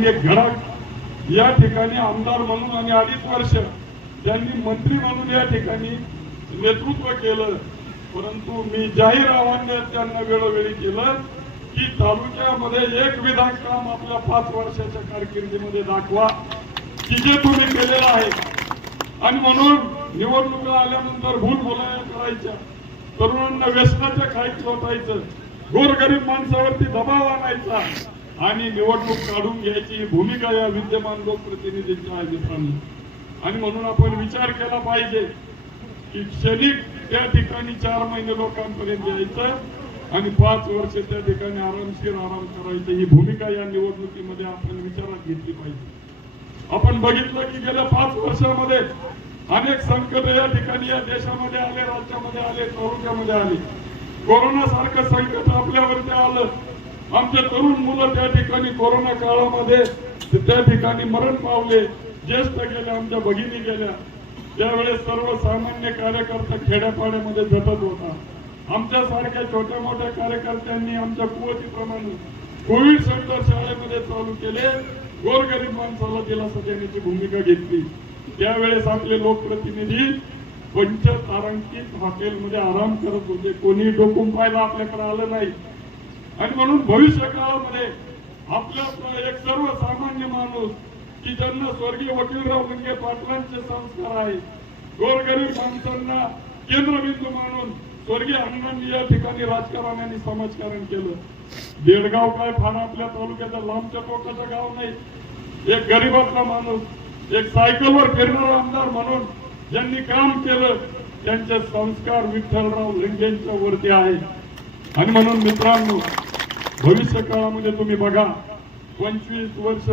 मान्य घडक या ठिकाणी आमदार म्हणून आणि अडीच वर्ष त्यांनी मंत्री म्हणून या ठिकाणी नेतृत्व केलं. परंतु मी जाहीर आव्हान त्यांना वेळोवेळी केलं की तालुक्यामध्ये एक विधान काम आपल्या पाच वर्षाच्या कारकिर्दीमध्ये दाखवा की जे तुम्ही केलेलं आहे. आणि म्हणून निवडणुका आल्यानंतर भूल बोलाया करायच्या. तरुणांना व्यसनाच्या खाईत लोटायचं गोरगरीब माणसावरती दबाव आणायचा. आणि निवडणूक काढून घ्यायची भूमिका या विद्यमान लोकप्रतिनिधींच्या आहे मित्रांनो आणि म्हणून आपण विचार केला पाहिजे की क्षणिक त्या ठिकाणी चार महिने लोकांपर्यंत यायचं आणि पाच वर्ष त्या ठिकाणी आरामशीर आराम करायचं ही भूमिका या निवडणुकीमध्ये आपण विचारात घेतली पाहिजे. आपण बघितलं की गेल्या पाच वर्षामध्ये अनेक संकट या ठिकाणी या देशामध्ये आले राज्यामध्ये आले तालुक्यामध्ये आले. कोरोना सारखं संकट आपल्यावरती आलं. आमचे तरुण मुलं त्या ठिकाणी कोरोना काळामध्ये त्या ठिकाणी मरण पावले ज्येष्ठ गेल्या आमच्या भगिनी गेल्या. त्यावेळेस सर्वसामान्य कार्यकर्ता खेड्यापाड्यामध्ये झटत होता. आमच्यासारख्या छोट्या मोठ्या कार्यकर्त्यांनी आमच्या कुवतीप्रमाणे कोविड सेंटर शाळेमध्ये चालू केले. गोरगरीब माणसाला दिलासा देण्याची भूमिका घेतली. त्यावेळेस आपले लोकप्रतिनिधी पंचतारांकित हॉटेलमध्ये आराम करत होते. कोणी डोकून पाहायला आपल्याकडे आलं नाही. आणि म्हणून भविष्य काळामध्ये आपल्या एक सर्वसामान्य माणूस की ज्यांना स्वर्गीय वकीलराव लिंगे पाटलांचे संस्कार आहे गोरगरीब माणसांना केंद्रबिंदू मानून स्वर्गीय अण्णांनी या ठिकाणी राजकारण समाजकारण केलं. बेडगाव काय फार आपल्या तालुक्याच्या लांबच्या टोकाचं गाव नाही. एक गरीबातला माणूस एक सायकलवर फिरणारा आमदार म्हणून ज्यांनी काम केलं त्यांचे संस्कार विठ्ठलराव लिंगेंच्या वरती आहे आणि म्हणून मित्रांनो भविष्य काळामध्ये तुम्ही बघा पंचवीस वर्ष